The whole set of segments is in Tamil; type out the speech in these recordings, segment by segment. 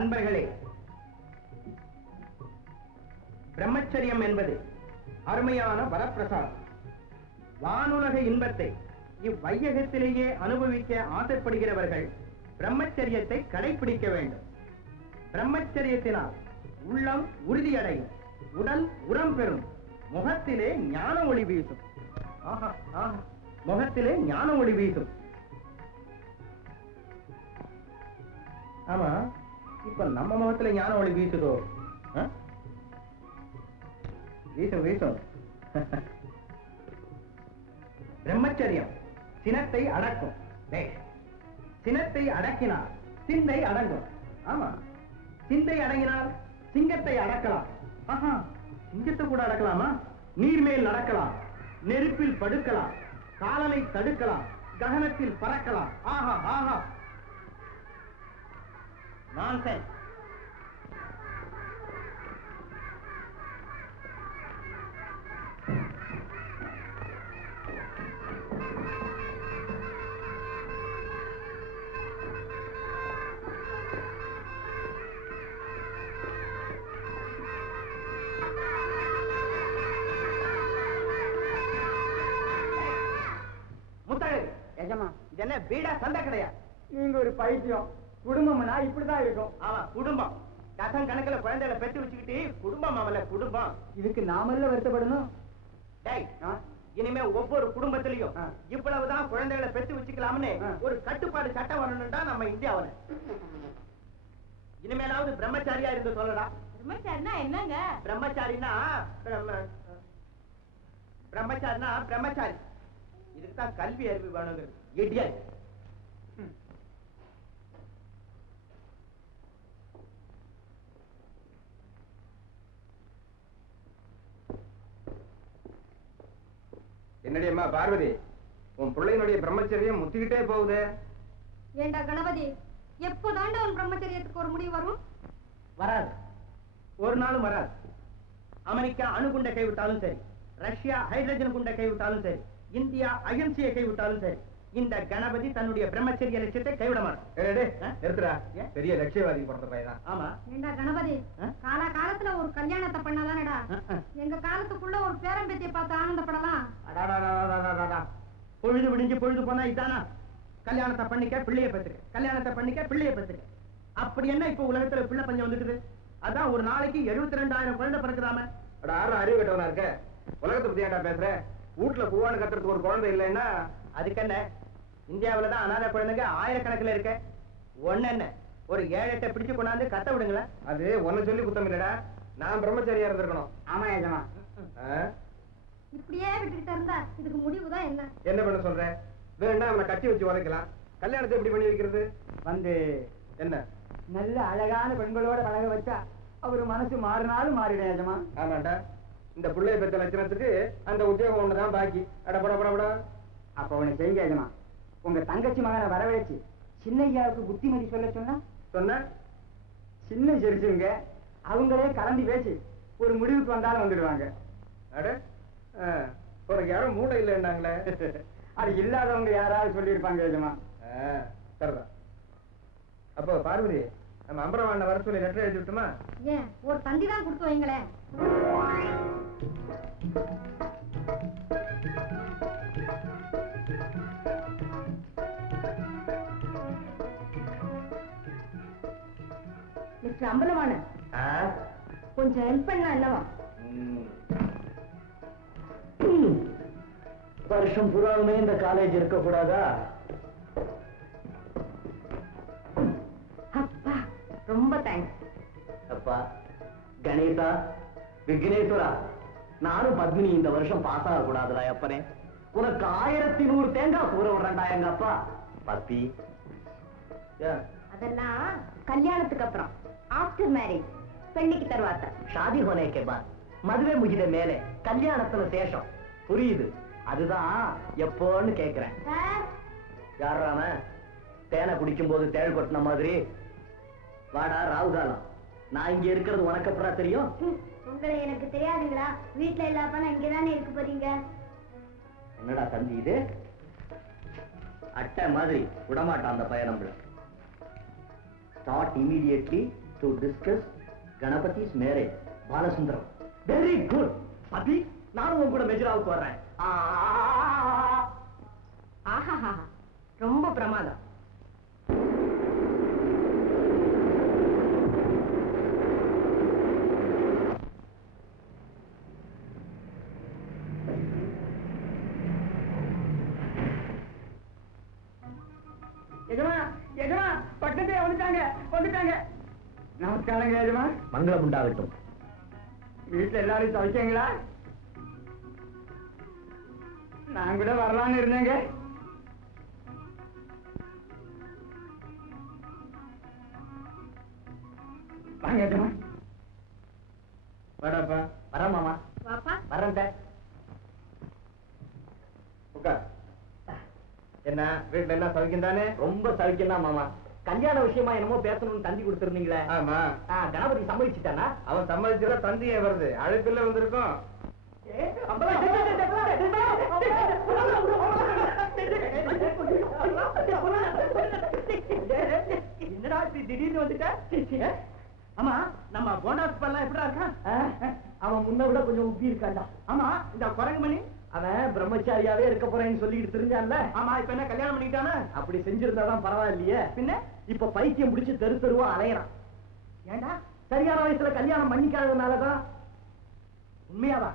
அன்பர்களே, பிரம்மச்சரியம் என்பது அருமையான வரப்பிரசாதம். வானுலக இன்பத்தை இவ்வையகத்திலேயே அனுபவிக்க ஆசைப்படுகிறவர்கள் பிரம்மச்சரியத்தை கடைபிடிக்க வேண்டும். பிரம்மச்சரியத்தினால் உள்ளம் உறுதியடையும், உடல் உரம் பெறும், முகத்திலே ஞான ஒளி வீசும். முகத்திலே ஞான ஒளி வீசும். ஆமா, இப்ப நம்ம முகத்துல ஞான ஒளி வீசுதோ? வீசும் வீசும். பிரம்மச்சரியம் சினத்தை அடக்கும். சினத்தை அடக்கினால் சிந்தை அடங்கும். ஆமா, சிந்தை அடங்கினால் சிங்கத்தை அடக்கலாம். சிங்கத்தை கூட அடக்கலாமா? நீர் மேல் நடக்கலாம், நெருப்பில் படுக்கலாம், காலனை தடுக்கலாம், ககனத்தில் பறக்கலாம். ஆஹா ஆஹா, நான்சென்ஸ். என்ன வீடா சந்தை கிடையாது. நீங்க ஒரு பைத்தியம். குடும்பம்னா இப்படிதான் இருக்கும். ஆமா, குடும்பம். டசன் கணக்குல குழந்தைகளை பெற்று வச்சுக்கிட்டு குடும்பம் அவல குடும்பம். இதுக்கு நாமல்ல வருத்தப்படணும். இனிமே ஒவ்வொரு குடும்பத்திலையும் இவ்வளவுதான் குழந்தைகளை பெற்று வச்சுக்கலாம்னு ஒரு கட்டுப்பாடு சட்டம் வரணும்டா நம்ம இந்தியாவில. இனிமேலாவது பிரம்மச்சாரியா இருந்து சொல்லடா. பிரம்மச்சாரினா என்னங்க? பிரம்மச்சாரினா பிரம்மச்சாரி. இதுக்குதான் கல்வி அறிவு வேணுங்கிறது. இடியட். என்னடியம்மா பார்வதி, உன் பிள்ளையினுடைய பிரம்மச்சரியம் முத்திக்கிட்டே போகுது. ஏண்டா கணபதி, எப்போதாண்டா உன் பிரம்மச்சரியத்துக்கு ஒரு முடிவு வரும்? வராது, ஒரு நாளும் வராது. அமெரிக்கா அணுகுண்டை கைவிட்டாலும் சரி, ரஷ்யா ஹைட்ரஜன் குண்டை கைவிட்டாலும் சரி, இந்தியா அகிம்சையை கைவிட்டாலும் சரி, இந்த கணபதி தன்னுடைய பிரம்மச்சரிய லட்சியத்தை கைவிட மாட்டான். நிறுத்துறா, பெரிய லட்சியவாதி பிறந்த பையனா. ஆமா. ஏண்டா கணபதி, கால காலத்துல ஒரு கல்யாணத்தை பண்ணலாம்டா. எங்க காலத்துக்குள்ள ஒரு பேரம்பேத்தியை பார்த்து ஆனந்தப்படலாம். பொழுது விடிஞ்சு பொழுது போனா இதானா? கல்யாணத்தை பண்ணிக்க பிள்ளைய பெற்றுக்க, கல்யாணத்தை பண்ணிக்க பிள்ளைய பெற்றுக்க. அப்படி என்ன இப்ப உலகத்துல பிள்ளை பஞ்சம் வந்துட்டுது? அதான் ஒரு நாளைக்கு 72,000 குழந்தை பிறக்குதாம. அறிவு கட்டவனா இருக்க, உலகத்தை பத்தி ஏன்டா பேசுற? வீட்டுல பூவான்னு கத்துறதுக்கு ஒரு குழந்தை இல்லைன்னா அதுக்கு என்ன? இந்தியாவிலதான் அனாதை குழந்தைங்க ஆயிரக்கணக்கில் இருக்க. ஒன்னு என்ன, ஒரு 7-8 பிடிச்சு கொண்டாந்து கத்த விடுங்களேன். அது ஒன்னு சொல்லி குத்தம் இல்லடா, நான் பிரம்மச்சாரியா இருந்திருக்கணும். ஆமா ஏஜமா. இப்படியே விட்டுக்கிட்டு இருந்தா இதுக்கு முடிவுதான் என்ன? என்ன பண்ண சொல்ற? வேணா அவனை கட்டி வச்சு உதைக்கலாம். கல்யாணத்தை எப்படி பண்ணி வைக்கிறது? என்ன நல்ல அழகான பெண்களோட பழக வச்சா அவரு மனசு மாறினாலும் மாறிடும் ஏஜமா. ஆமாண்டா, இந்த பிள்ளைய பெற்ற லட்சணத்துக்கு அந்த உத்தியோகம் ஒண்ணுதான் பாக்கி. அடப்படப்படப்பட. அப்ப உன்னை செய்யுங்க ஏஜமா, உங்க தங்கச்சி மகனை வரவழைச்சு சின்னையாவுக்கு புத்திமதி சொன்ன சின்ன சிரிச்சுங்க அவங்களே கலந்து பேசி ஒரு முடிவுக்கு வந்தாலும் வந்துடுவாங்க. அட, உனக்கு யாரும் மூளை இல்லைன்னாங்களே. அது இல்லாதவங்க யாராவது சொல்லியிருப்பாங்க ஏஜமா. சரிதான். அப்போ பார்வதி, நம்ம அம்பரவாண்ண வர சொல்லி லெட்டர் எழுதி விட்டுமா? ஏன், ஒரு தந்தி தான் கொடுத்து வைங்களேன். மிஸ்டர் அம்பலவான, கொஞ்சம் ஹெல்ப் பண்ணா என்னவா? வருஷம் புறாவுமே இந்த காலேஜ் இருக்க கூடாதா? அப்பா, ரொம்ப தேங்க்ஸ். அப்பா கணேசா, விக்னேஸ்வரா, நானும் பத்மினி இந்த வருஷம் பாஸ் ஆக கூடாதுடா. அப்பனே, உனக்கு 1100 தேங்காய் கூற விடுறேன்டா எங்க அப்பா. பத்தி அதெல்லாம் கல்யாணத்துக்கு அப்புறம், ஆஃப்டர் மேரேஜ், பெண்ணிக்கு தருவாத்த. ஷாதி ஹோனே கே பாத், மதுவை முகித மேலே கல்யாணத்துல சேஷம். புரியுது, அதுதான் எப்போன்னு கேக்குறேன். யாராம தேனை குடிக்கும் போது தேள் கொட்டின மாதிரி. வாடா ராவுகாலம், நான் இங்க இருக்கிறது உனக்கு அப்புறம் தெரியும். உங்களை எனக்கு தெரியாதுங்களா? வீட்டுல இல்லாம இங்கதானே இருக்க போறீங்க. என்னடா தம்பி இது? அட்டை மாதிரி விடமாட்டான் அந்த பையன். நம்மள start immediately, to discuss Ganapathi's marriage. Balasundaram. Very good. பாட்டி, நானும் உன் கூட மெஜராவுக்கு வர்றேன். ஆஹா, ரொம்ப பிரமாதம். எஜமா எஜமா பக்கத்தே வந்துட்டாங்க. நமஸ்காரங்க எஜமா. மங்களம் உண்டாகட்டும். வீட்டுல எல்லாரும் சமைச்சீங்களா? நான் கூட வரலான்னு இருந்தேங்க. வாங்க எஜமா. வாடாப்பா. வரேன் மாமா. வாப்பா. வரேன். உட்கார். என்ன வீட்டுல எல்லாம் சௌக்கியம் தானே? ரொம்ப சௌக்கியம் தான் மாமா. கல்யாண விஷயமா என்னமோ பேசணும்னு தந்தி கொடுத்திருந்தீங்களே. ஆமா. கணபதி சம்மதிச்சுட்டானா? அவன் சம்மதிச்சுல தந்தியே வருது. அழைப்புல வந்திருக்கோம். என்னடா திடீர்னு வந்துட்ட? ஆமா, நம்ம போனாஸ் எல்லாம் எப்படா இருக்கான்? அவன் முன்ன விட கொஞ்சம் உப்பி இருக்காண்டா. ஆமா, இந்த குரங்குமணி அவன் பிரம்மச்சாரியாவே இருக்க போறேன்னு சொல்லிட்டு தெரிஞ்சான்ல. ஆமா, இப்ப என்ன கல்யாணம் பண்ணிட்டானா? அப்படி செஞ்சிருந்தாதான் பரவாயில்லையே. பின்ன இப்ப பைத்தியம் பிடிச்சு தெரு தெருவா அலையறான். ஏண்டா சரியான வயசுல கல்யாணம் பண்ணிக்காததுனாலதான்? உண்மையாவா?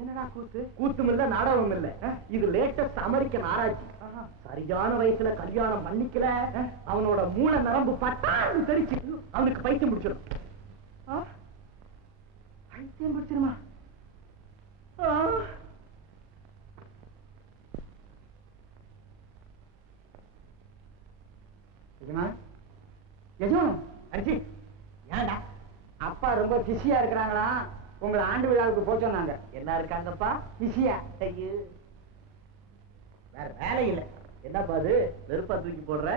என்னடா கூத்து? கூத்தும் இல்ல, நாடகம் இல்ல. இது லேட்டஸ்ட் அமெரிக்கன் ஆராய்ச்சி. சரியான வயசுல கல்யாணம் பண்ணிக்கல, அவனோட மூல நரம்பு பட்டான்னு தெரிச்சு அவனுக்கு பைத்தியம் பிடிச்சிடும். பைத்தியம் பிடிச்சிருமா? ஏன்டா அப்பா ரொம்ப பிஸியா இருக்கிறாங்களா? உங்களை ஆண்டு விழாவுக்கு போக சொன்னாங்க. என்ன இருக்காங்கப்பா? பிஸியா? வேற வேலை இல்ல. என்னப்பா அது நெருப்பா தூக்கி போடுற?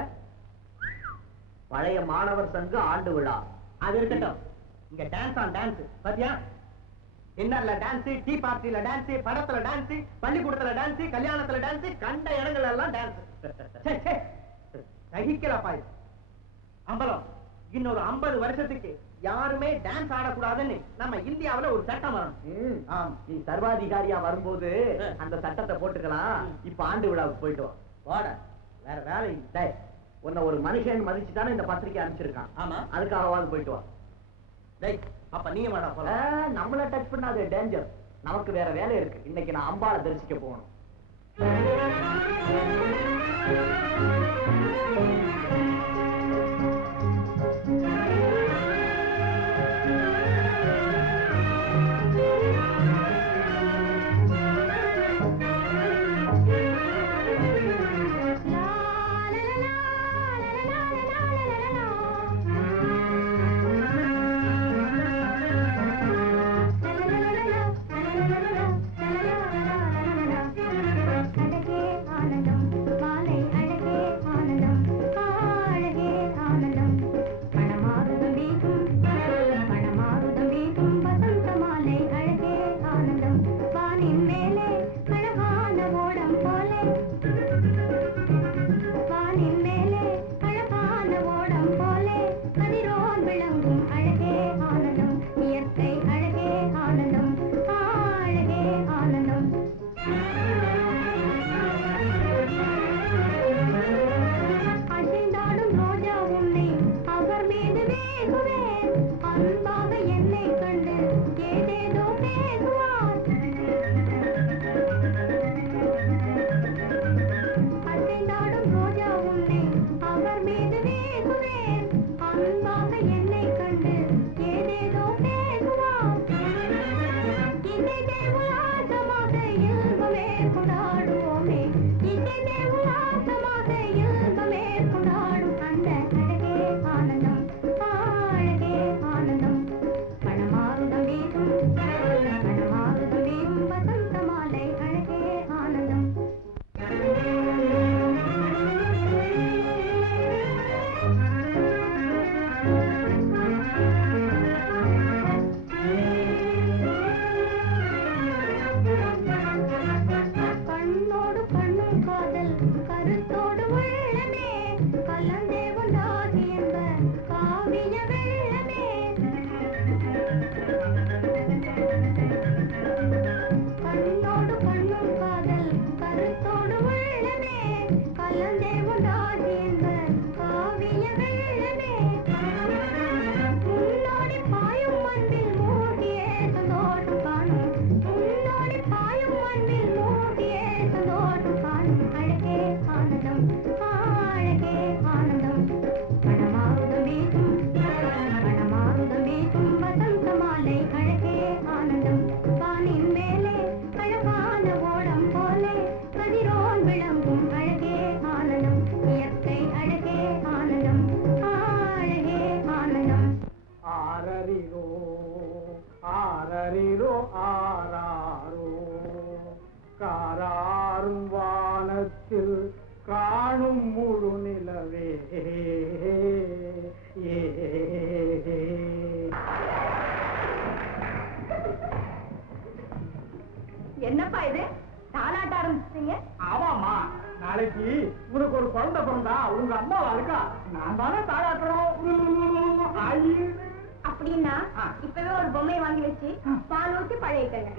பழைய மாணவர் சங்க ஆண்டு விழா. அது இருக்கட்டும், இங்க டான்ஸ் ஆன் டான்ஸ் பாத்தியா? டின்னர்ல டான்ஸ், டீ பார்ட்டில டான்ஸ், படத்துல டான்ஸ், பள்ளிக்கூடத்துல டான்ஸ், கல்யாணத்துல டான்ஸ், கண்ட இடங்கள் எல்லாம் டான்ஸ். சகிக்கலப்பா இது. அம்பலம், இன்னொரு 50 வருஷத்துக்கு யாருமே டான்ஸ் ஆடக்கூடாதுன்னு நம்ம இந்தியாவுல ஒரு சட்டம் வரணும். நீ சர்வாதிகாரியா வரும்போது அந்த சட்டத்தை போட்டுக்கலாம். இப்ப ஆண்டு விழாவுக்கு போயிட்டு வா. வேற வேலை இல்லை. உன்னை ஒரு மனுஷன் மதிச்சுதானே இந்த பத்திரிக்கை அனுப்பிச்சிருக்கான். ஆமா, அதுக்காகவாது போயிட்டு வா. அப்ப நீ வேணா போல. நம்மள டச் பண்ணாது, டேஞ்சர். நமக்கு வேற வேலை இருக்கு. இன்னைக்கு நான் அம்பாளை தரிசிக்க போகணும். அழகே ஆனந்தம் மாலை அழகே ஆனந்தம் ஆராரும் வானத்தில் காணும் முழு நிலவே. என்னப்பா இது தாலாட்ட ஆரம்பிச்சிட்டீங்க? ஆமாமா, நாளைக்கு உனக்கு ஒரு குழந்தை பிறந்தா உங்க அம்மாவா இருக்கா, நான் தானே தாளாட்டுறோம். அப்படின்னா இப்பவே ஒரு பொம்மையை வாங்கி வச்சு பால் ஊற்றி பழையிட்டங்க.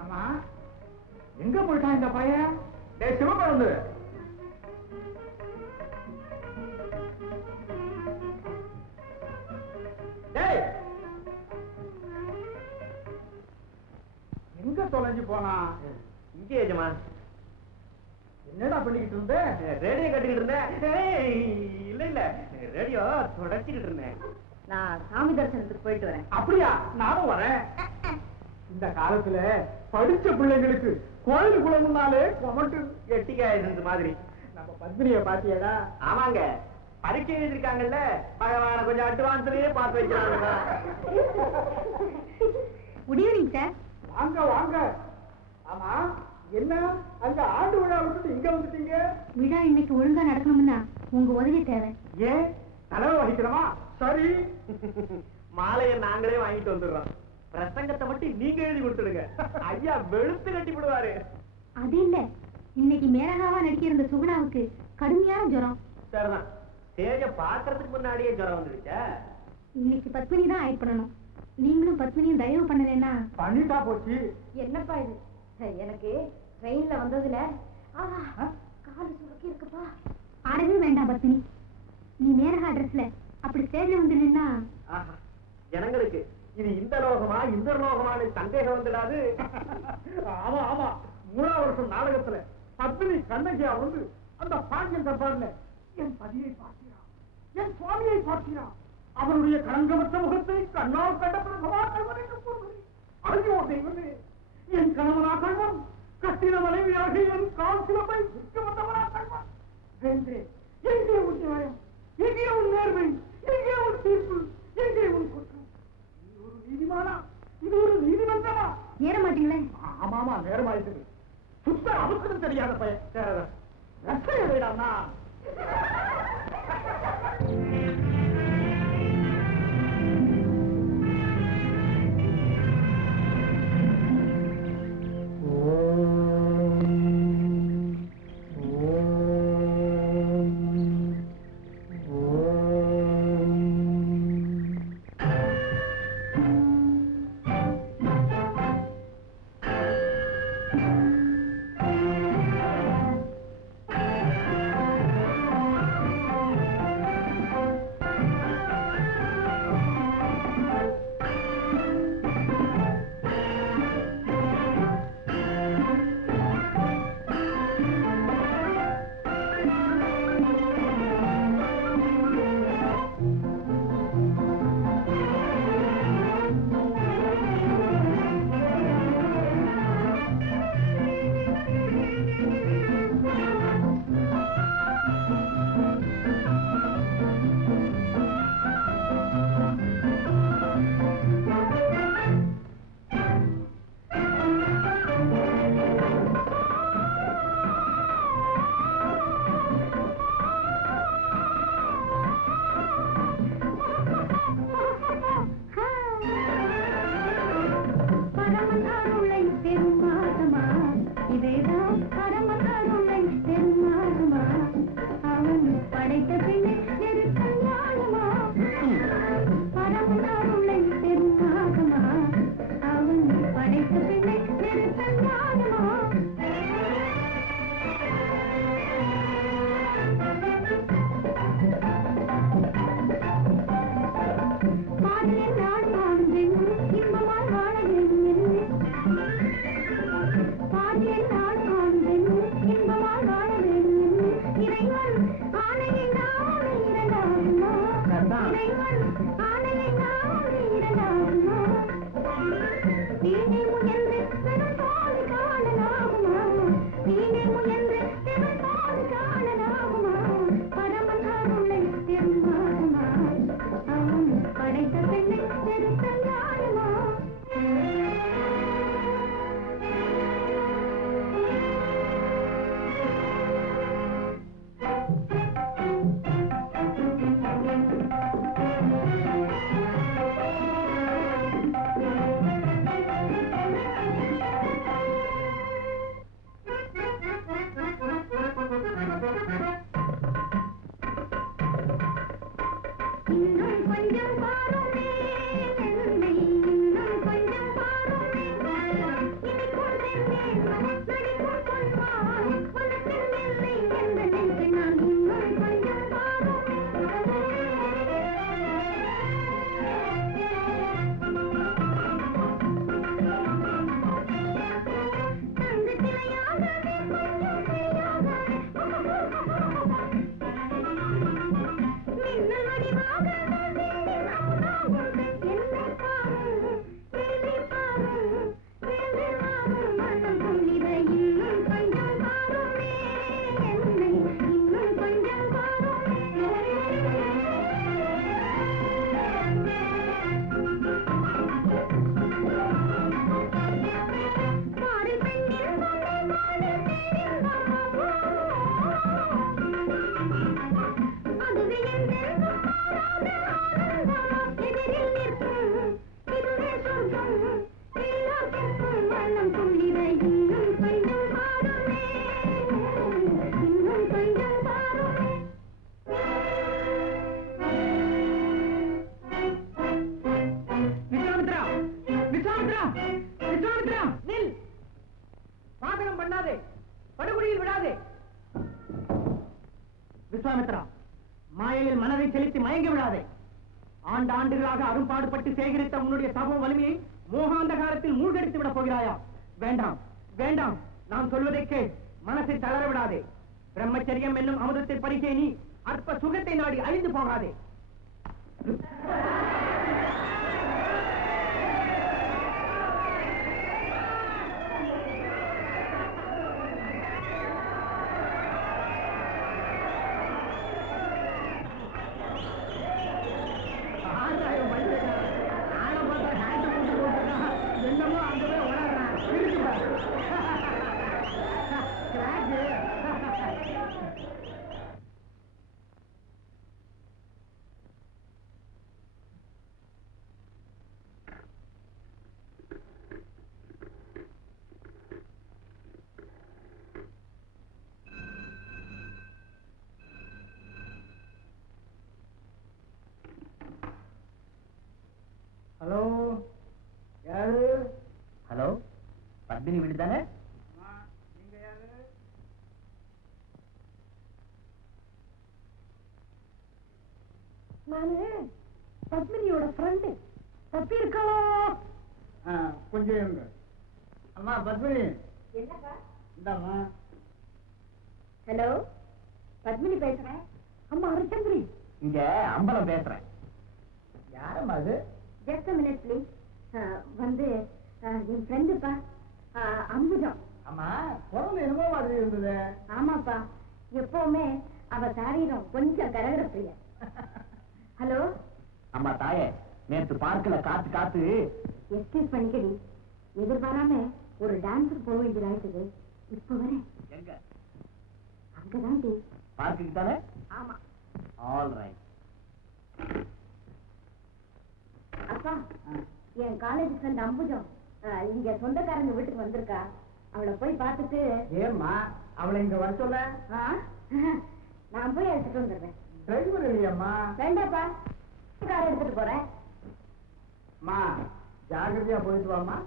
ஆமா, எங்க போயிட்டான் இந்த பையன்? டேய் சிவகுழந்து, டேய் எங்க தொலைஞ்சு போனா? இங்கே எஜமா. என்னடா பண்ணிக்கிட்டு இருந்த? ரேடியோ கட்டிக்கிட்டு இருந்தேன். இல்ல இல்ல, ரேடியோ தொடச்சிக்கிட்டு இருந்தேன். நான் சாமி தரிசனத்துக்கு போயிட்டு வரேன். அப்படியா? நானும் வரேன். இந்த காலத்துல படிச்ச பிள்ளைங்களுக்கு கோயில் குளம்னாலே கொமட்டு எட்டிக்காய் இருந்து மாதிரி. நம்ம பத்மினிய பாத்தியடா? ஆமாங்க, பரீட்சை எழுதிருக்காங்கல்ல, பகவான கொஞ்சம் அட்வான்ஸ்லயே பார்த்து வைக்கிறாங்க. Good evening sir. வாங்க வாங்க. ஆமா, என்ன அங்க ஆண்டு விழா விட்டுட்டு இங்க வந்துட்டீங்க? விழா இன்னைக்கு ஒழுங்கா நடக்கணும்னா உங்க உதவி தேவை. ஏன் தலைவர் வகிக்கிறோமா? சரி, மாலையை நாங்களே வாங்கிட்டு வந்துடுறோம். பிரசங்கத்தை மட்டும் நீங்க எழுதி கொடுத்துடுங்க, ஐயா வெளுத்து கட்டி விடுவாரு. அது இல்ல, இன்னைக்கு மேலகாவா நடிக்க இருந்த சுகுணாவுக்கு கடுமையான ஜுரம். சரிதான், ஸ்டேஜ பாக்குறதுக்கு முன்னாடியே ஜுரம் வந்துடுச்சா? இன்னைக்கு பத்மினி தான் ஆயிட் பண்ணணும். நீங்களும் பத்மினியும் தயவு பண்ணலன்னா பண்ணிட்டா போச்சு. என்னப்பா இது? எனக்கு ட்ரெயின்ல வந்ததுல காலு சுருக்கி இருக்குப்பா. ஆடவே வேண்டாம் பத்மினி, நீ மேலகா ட்ரெஸ்ல அப்படி ஸ்டேஜ்ல வந்து நின்னா ஜனங்களுக்கு இது இந்த லோகமா இந்த லோகமான சந்தேகம் வந்துடாது. ஆமா ஆமா, 3ஆம் வருஷம் நாடகத்துல பத்மினி கண்ணகியா வந்து அந்த பாண்டியன் தர்பார்ல என் பதியை பார்த்தீரா, என் சுவாமியை பார்த்தீரா, அவருடைய கலங்கமற்ற முகத்தை கண்ணால் கண்ட பிரபா கல்வன் என்று கூறுவது. ஐயோ தெய்வமே, என் கணவனா கல்வன், கட்டின மனைவியாக என் கால் சிலம்பை விற்க வந்தவனா கல்வன். வேண்டே, எங்கே உன் நியாயம், எங்கே உன் நேர்மை, எங்கே உன் தீர்ப்பு, எங்கே உன் குற்றம்? இது ஒரு நீதிமானா, இது ஒரு நீதிமன்றமா? ஏற மாட்டீங்களே? ஆமாமா, நேரமாயிட்டு சுத்த அவசரம் தெரியாத பையன். ரசைய வேடாமா? வண்ணம் துள்ளிட இன்னும் கொஞ்சம் பாருமே இன்னும் கொஞ்சம் பாருமே விஸ்வாமித்ரா விஸ்வாமித்ரா விஸ்வாமித்ரா நில் வாகனம் பண்ணாதே படுகுழியில் விடாதே விஸ்வாமித்ரா மாயையில் மனதை செலுத்தி மயங்கி விடாதே ஆண்டாண்டுகளாக அரும்பாடுபட்டு சேகரித்த உன்னுடைய தப வலிமையை மோகாந்தகாரத்தில் மூழ்கடித்து விடப் போகிறாயா? வேண்டாம் வேண்டாம், நான் சொல்வதை கேள். மனசை தளர விடாதே. பிரம்மச்சரியம் என்னும் அமுதத்தை பறிக்கே நீ அற்ப சுகத்தை நாடி அழிந்து போகாதே. என்னமோ அங்கவே உணர்றான். ஹலோ, யாரு? ஹலோ, பத்மினி வீடு தானே? நீங்க யாரு? நானு பத்மினியோட ஃப்ரெண்டு. தப்பி இருக்காளோ? கொஞ்சம் இருங்க. அம்மா பத்மினி, என்னப்பா? இந்தாம்மா. ஹலோ, பத்மினி பேசுறேன். அம்மா அரிச்சந்திரி. இங்க அம்பலம் பேசுறேன். யாரம்மா அது? Just minute please. வந்து என் ஃப்ரெண்டுப்பா, அம்புஜம். அம்மா குரல் என்னமோ மாதிரி இருந்தது. ஆமாப்பா, எப்பவுமே அவ சாரீரம் கொஞ்சம் கரகரப்பில்லை. ஹலோ அம்மா தாயே, நேற்று பார்க்கல காத்து காத்து. எக்ஸ்கியூஸ் பண்ணிக்கடி, எதிர்பாராம ஒரு டான்ஸுக்கு போக வேண்டியதாயிட்டது. இப்ப வரேன். எங்க? அங்கதான் டி. பார்க்குக்கு தானே? ஆமா. All right. அப்பா, என் காலேஜ் ஃப்ரெண்ட் அம்புஜம் இங்க சொந்தக்காரங்க வீட்டுக்கு வந்திருக்கா. அவளை போய் பார்த்துட்டு. ஏம்மா அவளை இங்க வர சொல்ல? நான் போய் எடுத்துட்டு வந்துடுறேன். டிரைவர் இல்லையம்மா? வேண்டாப்பா, காரை எடுத்துட்டு போறேன். அம்மா ஜாகிரதையா போயிட்டு வாமா.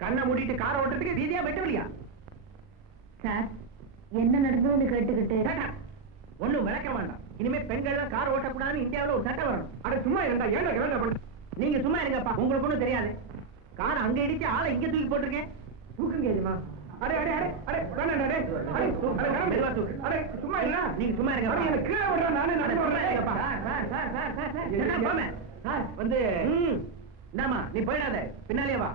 கண்ணை மூடிட்டு கார் ஓட்டுறதுக்கு ரீதியா வெட்டவில்லையா? சார், என்ன நடந்ததுன்னு கேட்டுக்கிட்டு ஒண்ணும் விளக்க வேண்டாம். இனிமே பெண்கள் கார் ஓட்டக்கூடாதுன்னு இந்தியாவில் ஒரு சட்டம் வரணும். அட சும்மா இருந்தா ஏன் நீங்க சும்மா இருங்கப்பா, உங்களுக்கு ஒண்ணும் தெரியாது. கார் அங்க இடிச்சு ஆளை இங்க தூக்கி போட்டிருக்கேன். தூக்குங்க இதுமா. அடே அடே அடே அடே வேண்டாம் அடே அடே மெதுவா தூக்கு. அடே சும்மா இல்ல, நீங்க சும்மா இருங்க. அடே எனக்கு கீழே விடுறேன், நானே நடந்து வரேன்ப்பா. சார் என்ன போமே சார் வந்து என்னம்மா நீ போயிடாத, பின்னாலே வா.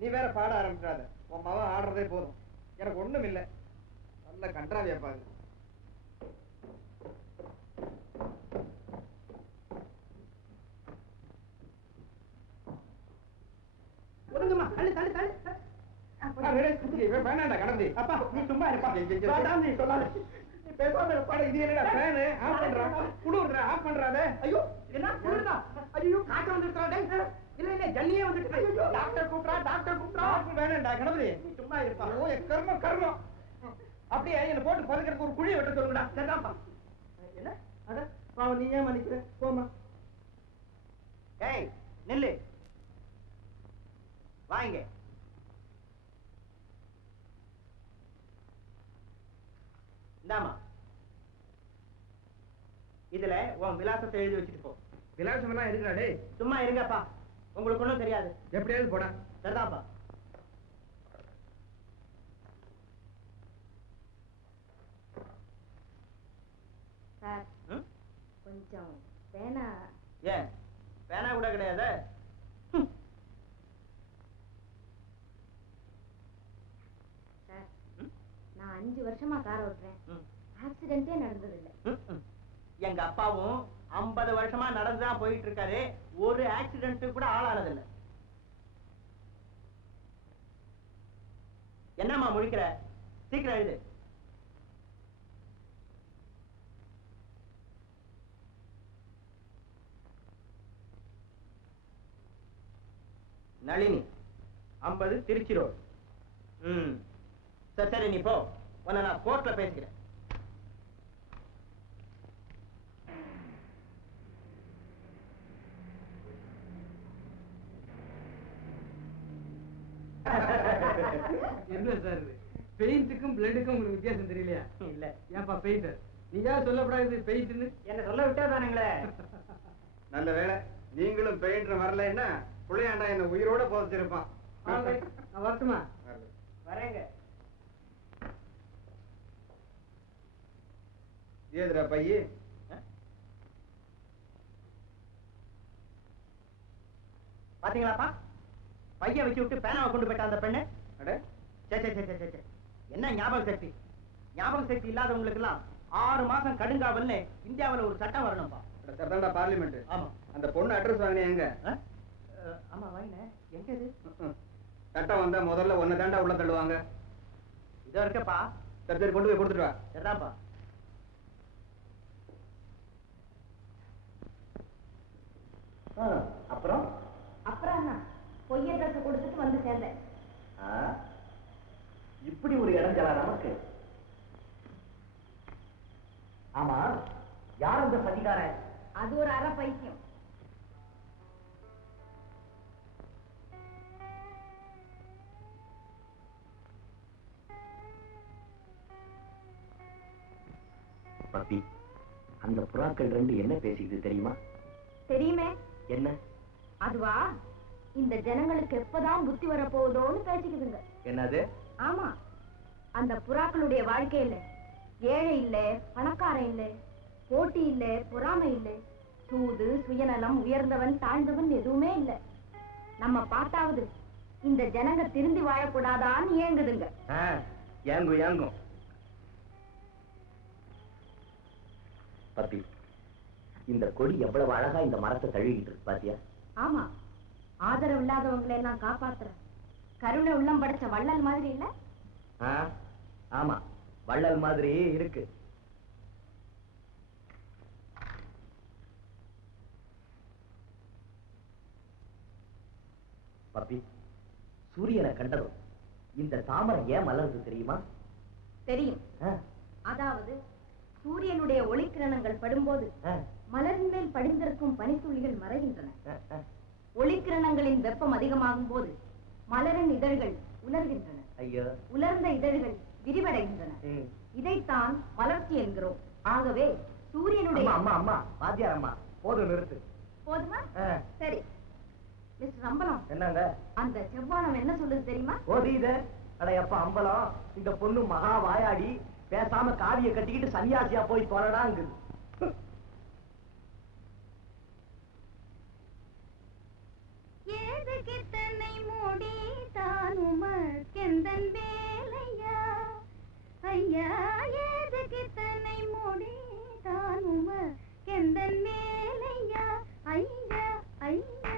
நீ வேற பாட ஆரம்பிச்சாத, உன் மகன் ஆடுறதே போதும். எனக்கு ஒண்ணும் இல்ல. நல்ல கன்றாவியா பாரு. ஒழுங்குமா தள்ளு தள்ளு தள்ளு. வேணாண்டா கடந்து. அப்பா நீ சும்மா இருப்பா. நீ சொல்லாத, நீ பேசாம பாட. இது என்னடா ஃபேன் ஆஃப் பண்றா, குளிர்றா ஆஃப் பண்றாதே. ஐயோ என்ன குளிர்தா? ஐயோ ஐயோ காக்க வந்துட்டாடே. இல்ல இல்ல ஜன்னியே வந்துட்டு. டாக்டர் கூப்பிடுறா டாக்டர் கூப்பிடுறா. டாக்டர் வேணாம்டா கணபதி. நீ சும்மா இருப்பா. ஓ கர்மம் கர்மம். அப்படியே என்ன போட்டு பதுக்கிறதுக்கு ஒரு குழியை வெட்ட சொல்லுங்கடா. சரிதான்ப்பா. என்ன அட பாவம் நீ ஏன் மன்னிக்கிற போமா. ஏய் நில்லு வாங்க. இந்தாமா இதுல உன் விலாசத்தை எழுதி வச்சுட்டு போ. விலாசம் எல்லாம் எதுக்குடா டேய்? சும்மா இருங்கப்பா, உங்களுக்கு ஒண்ணும் தெரியாது. எப்படியாவது போடா. சரிதான்ப்பா. சார் கொஞ்சம் பேனா. ஏன் பேனா கூட கிடையாது? சார் நான் 5 வருஷமா கார் ஓட்டுறேன். ஆக்சிடென்ட்டே நடந்ததில்லை. எங்க அப்பாவும் 50 வருஷமா நடந்துதான் போயிட்டு இருக்காரு. ஒரு ஆக்சிடென்ட் கூட ஆளானதில்லை. என்னம்மா முழிக்கிற? சீக்கிரம் எழுது. நளினி 50 திருச்சி ரோடு. சரி சரி நீ போ, உன்னை நான் கோர்ட்ல பேசிக்கிறேன். என்ன சார் பெயிண்ட்டுக்கும் பிளட்டுக்கும் உங்களுக்கு வித்தியாசம் தெரியலையா? இல்ல. ஏன்பா பெயிண்டர் நீயா சொல்லப்படாது பெயிண்ட்னு என்ன சொல்ல விட்டா தானுங்களே. நல்ல வேலை நீங்களும் பெயிண்டர் வரல. என்ன புள்ளையாண்டா என்ன உயிரோட போதிச்சிருப்பான். நான் வரட்டுமா? வரேங்க. ஏதுடா பையே? பாத்தீங்களாப்பா, பையன் வச்சு விட்டு பேனாவை கொண்டு போயிட்டா அந்த பெண்ணு. என்ன ஞாபக சக்தி? ஞாபக சக்தி இல்லாதவங்களுக்கு எல்லாம் 6 மாசம் கடுங்காவல்னு இந்தியாவில் ஒரு சட்டம் வரணும்பா. சரிதான்டா பார்லிமெண்ட். ஆமா. அந்த பொண்ணு அட்ரஸ் வாங்கினே எங்க? ஆமா வாங்கினேன். எங்க இது? சட்டம் வந்தா முதல்ல ஒன்ன தாண்டா உள்ள தள்ளுவாங்க. இதோ இருக்கப்பா. சரி சரி கொண்டு போய் கொடுத்துட்டு வா. சரிதான்ப்பா. அப்புறம் அப்புறம் என்ன பொய்ய ட்ரெஸ் கொடுத்துட்டு வந்து சேர்ந்தேன். இப்படி ஒரு இடைஞ்சலா நமக்கு? ஆமா, யார் அந்த சதிகாரன்? அது ஒரு அரை பைத்தியம். பப்பி, அந்த புறாக்கள் 2 என்ன பேசிக்குது தெரியுமா? தெரியுமே. என்ன? அதுவா, இந்த ஜனங்களுக்கு எப்பதான் புத்தி வர போகுதோன்னு பேசிக்குதுங்க. என்னது? ஆமா, அந்த புறாக்களுடைய வாழ்க்கையில ஏழை இல்ல, பணக்காரன் இல்ல, போட்டி இல்ல, பொறாமை இல்ல, சூது, சுயநலம், உயர்ந்தவன் தாழ்ந்தவன் எதுவுமே இல்ல. நம்ம பார்த்தாவது இந்த ஜனங்க திருந்தி வாழக்கூடாதான்னு ஏங்குதுங்க. ஏங்கும் ஏங்கும். பப்பி, இந்த கொடி எவ்வளவு அழகா இந்த மரத்தை தழுவிக்கிட்டு இருக்கு பாத்தியா? ஆமா, ஆதரவு இல்லாதவங்களை எல்லாம் காப்பாத்துற கருணை உள்ளம் படைச்ச வள்ளல் மாதிரி இல்ல? ஆமா, வள்ளல் மாதிரி இருக்கு. பப்பி, சூரியனை கண்டதும் இந்த தாமரை ஏன் மலர்ந்து தெரியுமா? தெரியும். அதாவது சூரியனுடைய ஒளிக்கிரணங்கள் படும்போது மலரின் மேல் படிந்திருக்கும் பனித்துளிகள் மறைகின்றன. ஒளிக்கிரணங்களின் வெப்பம் அதிகமாகும் போது மலரின் இதழ்கள் உலர்கின்றன. உலர்ந்த இதழ்கள் விரிவடைகின்றன. இதைத்தான் வளர்ச்சி என்கிறோம். ஆகவே சூரியனுடைய வாத்தியார் அம்மா, போதும் நிறுத்து. போதுமா? சரி மிஸ்டர் அம்பலம், என்னங்க அந்த செவ்வானம் என்ன சொல்லுது தெரியுமா? ஓதித அடையப்பா அம்பலம், இந்த பொண்ணு மகா வாயாடி, பேசாம காவிய கட்டிக்கிட்டு சன்னியாசியா போய் தொலைடாங்குது. ஏது கித்தனை மூடி தானுமற்கெந்தன் வேலையா ஐயா, ஏது கித்தனை மூடி தானுமற்கெந்தன் வேலையா ஐயா ஐயா.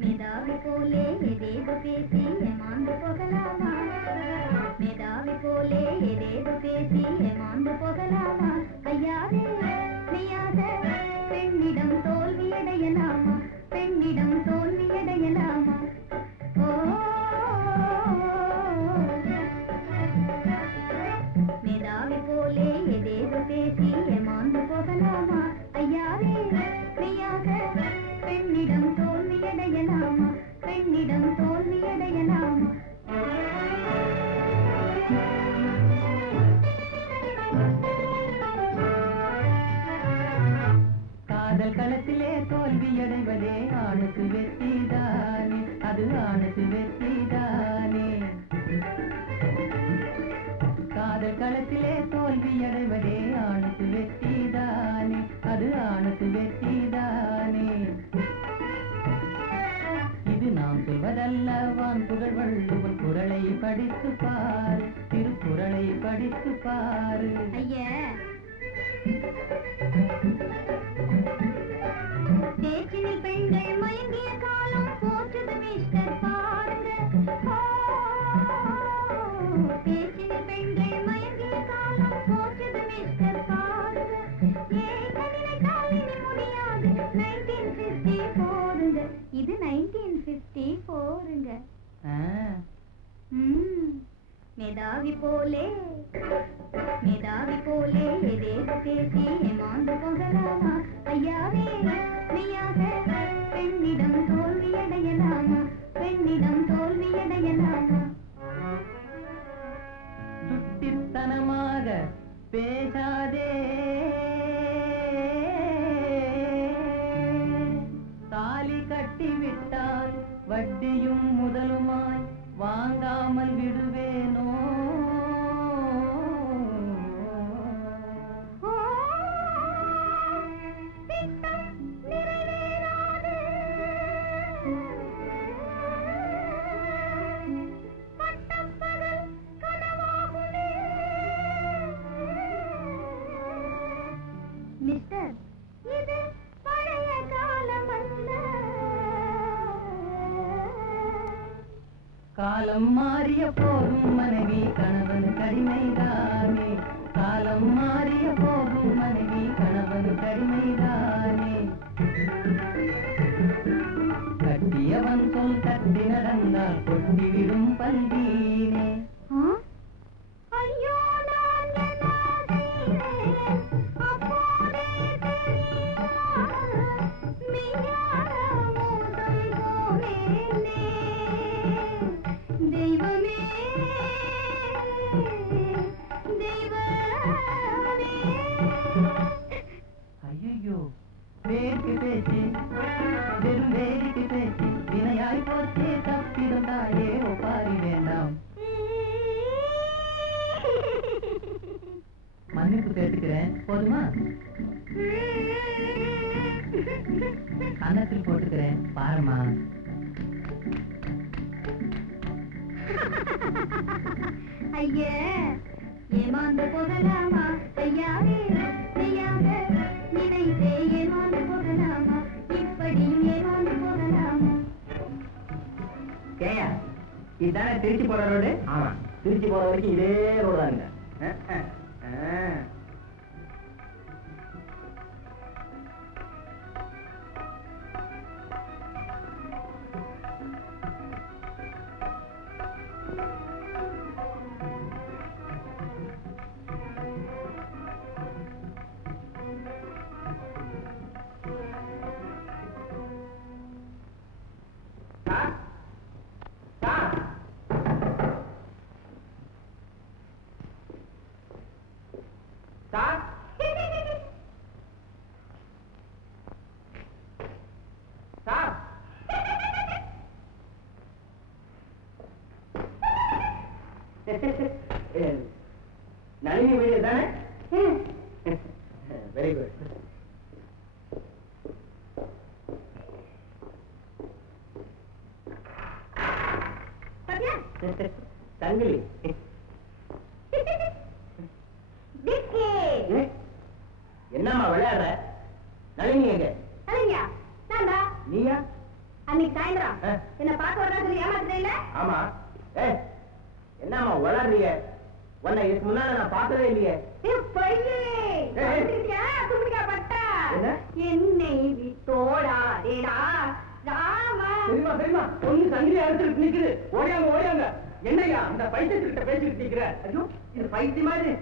மேதாவி போலே எதேதோ பேசி ஏமாந்து போகலாமா? போலே ஏதேதோ பேசி ஏமாந்து போகலாமா ஐயாவே மெய்யாக பெண்ணிடம் தோல்வியடையலாமா பெண்ணிடம் தோல்வியடையலாமா ஓ மேதாவி போலே ஏதேதோ பேசி ஏமாந்து போகலாமா ஐயாவே மெய்யாக பெண்ணிடம் தோல்வியடையலாமா பெண்ணிடம் தோல்வியடையலாமா காதல் களத்திலே தோல்வியடைவதே ஆணுக்கு வெற்றிதானே அது ஆணுக்கு வெற்றிதானே காதல் களத்திலே தோல்வியடைவதே ஆணுக்கு வெற்றிதானே அது ஆணுக்கு வெற்றிதானே இது நாம் சொல்வதல்ல வான் புகழ் வள்ளுவன் குறளை படித்து பார் திருக்குறளை படித்து பாரு ஐயா பேச்சினில் பெண்கள் மயங்கிய காலம் போற்றது மிஸ்டர் பாருங்க பேச்சினில் பெண்கள் மயங்கிய காலம் போற்றது மிஸ்டர் பாருங்க முடியாது 1954ங்க இது 1954ங்க மேதாவி போலே ஏதேதோ பேசி ஏமாந்து போகலாமா ஐயாவே மெய்யாக பெண்ணிடம் தோல்வியடையலாமா பெண்ணிடம் தோல்வியடையலாமா சுட்டித்தனமாக பேசாதே தாலி கட்டிவிட்டால் வட்டியும் முதலுமாய் வாங்காமல் விடுவேனோ மிஸ்டர் இது பழைய காலம் அல்ல காலம் மாறிய போதும் மனைவி கணவன் கடிமைதானே காலம் மாறிய போதும் மனைவி கணவன் கடிமைதானே கட்டியவன் சொல் தட்டி நடந்தால் கொட்டிவிடும் பல்வீனே ஐயோ நான் என்ன செய்தேன் அப்போதே மெய்யான மோசம் போனேனே தெய்வமே தெய்வமே ஐயோ வேர்க்கு பேச்சு வெறும் வேடிக்கை பேச்சு வினையாய் போச்சே தப்பிடும் தாயே ஒப்பாரி வேண்டாம் மன்னிப்பு கேட்டுக்கிறேன் போதுமா கன்னத்தில் போட்டுக்கிறேன் பாருமா ஐயா ஏமாந்து போகலாமா ஐயாவே மெய்யாக நினைத்தே ஏமாந்து போகலாமா இப்படியும் ஏமாந்து போகலாமா ஏயா இதுதானே திருச்சி போற ரோடு ஆமா திருச்சி போற வரைக்கும் இதே ரோடு தானுங்க நளினி வீடு தானே வெரி குட் சங்கிலி என்னம்மா விளையாடுற நளினி எங்க நீயா அன்னைக்கு சாயந்தரம் என்ன பார்க்க வரதா சொல்லி ஏமாத்துறீங்கள? ஆமா என்னம்மா விளையாடுறீங்க உன்னை இதுக்கு முன்னால நான் பார்த்ததே இல்லையே. என்னை வித்தோடாதேடா ராமா. சரிமா சரிமா, ஒண்ணு சங்கிலியா எடுத்துட்டு நிக்குது. ஓடியாங்க ஓடியாங்க. என்னையா அந்த பைத்தியத்துக்கிட்ட பேசிட்டு நிக்கிற? ஐயோ இது பைத்தியம் மாதிரி.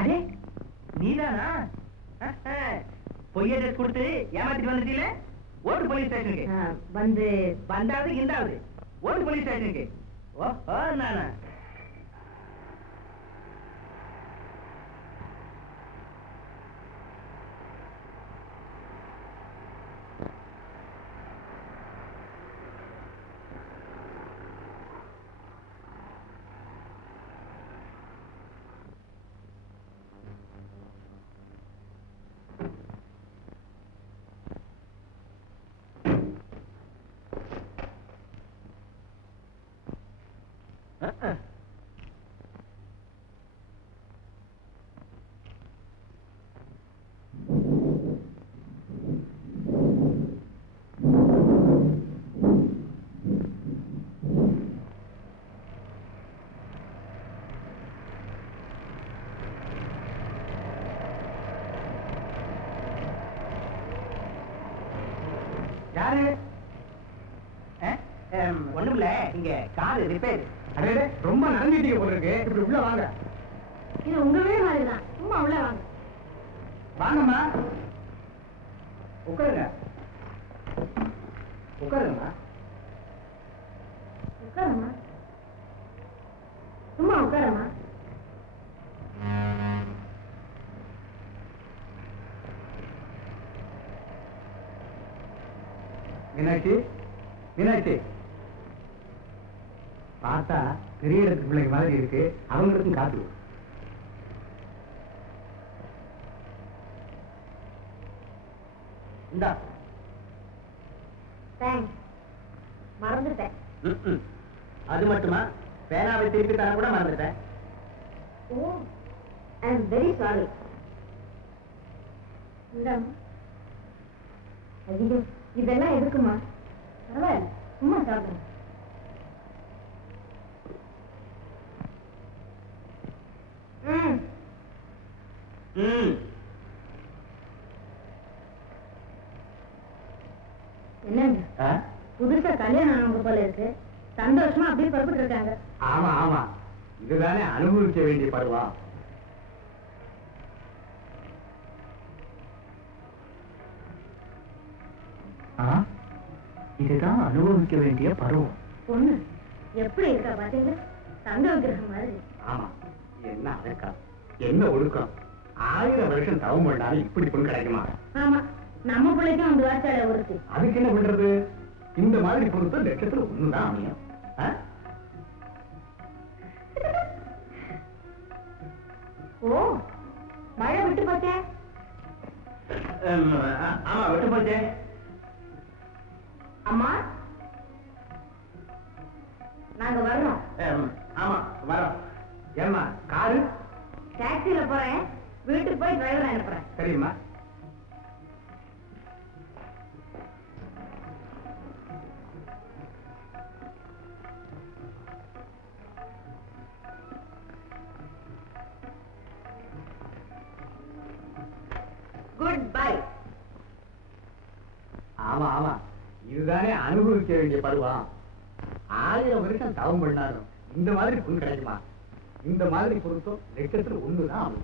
அடே நீதானா? பொய்ய ட்ரெஸ் கொடுத்து ஏமாத்திட்டு வந்துட்டீல. ஓட்டு போலீஸ் ஸ்டேஷனுக்கு வந்து வந்தாவது இந்தாவது ஓட்டு போலீஸ் ஸ்டேஷனுக்கு. ஓ நானா? யாரு? ஒண்ணுமில்ல, இங்க காரு ரிப்பேர். அடே ரொம்ப நனைஞ்சிட்டீங்க போல இருக்கு. இப்படி உள்ள வாங்க. இது உங்க வீடு மாதிரிதான். சும்மா உள்ள வாங்க. வாங்கம்மா, உட்காருங்க. உட்காருங்கம்மா. உட்காரம்மா, சும்மா உட்காரம்மா. மீனாட்சி, மீனாட்சி, பார்த்தா பெரிய இடத்து பிள்ளைங்க மாதிரி இருக்கு. அவங்களுக்கும் காத்து. இந்தா. தேங்க்ஸ். மறந்துட்டேன். அது மட்டுமா? பேனாவை திருப்பி தர கூட மறந்துட்டேன். ஓ, ஐ அம் வெரி சாரி. இந்தாம்மா. ஐயோ, இதெல்லாம் எதுக்குமா? பரவாயில்ல, சும்மா சாப்பிடுங்க. என்னங்க புதுசா கல்யாணம் ஆனவங்க போல இருக்கு. சந்தோஷமா அப்படியே புறப்பட்டு இருக்காங்க. ஆமா ஆமா, இதுதானே அனுபவிக்க வேண்டிய பருவம். இதுதான் அனுபவிக்க வேண்டிய பருவம். பொண்ணு எப்படி இருக்கா பாத்தீங்களா? தங்க விக்கிரகம் மாதிரி. ஆமா, என்ன அடக்கம், என்ன ஒழுக்கம். 1000 வருஷம் தவம் பண்ணாலும் இப்படி பொண்ணு கிடைக்குமா? ஆமா, நம்ம பிள்ளைக்கும் அந்த வார்த்தையில இருக்கு. அதுக்கு என்ன பண்றது? இந்த மாதிரி பொருத்தம் லட்சத்துல ஒண்ணுதான் அமையும். ஓ, மழை விட்டு போச்சே. ஆமா, விட்டு போச்சே. அம்மா, நாங்க வர்றோம். ஆமா வரோம். ஏம்மா காரு? டாக்ஸில போறேன், வீட்டுக்கு போய் டிரைவர் அனுப்புறேன். சரிம்மா. Good bye. ஆமா ஆமா, இதுதானே அனுபவிக்க வேண்டிய பருவம். 1000 வருஷம் தவம் பண்ணாலும் இந்த மாதிரி பொண்ணு கிடைக்குமா? இந்த மாதிரி பொருத்தம் லட்சத்துல ஒண்ணுதான் அமையும்.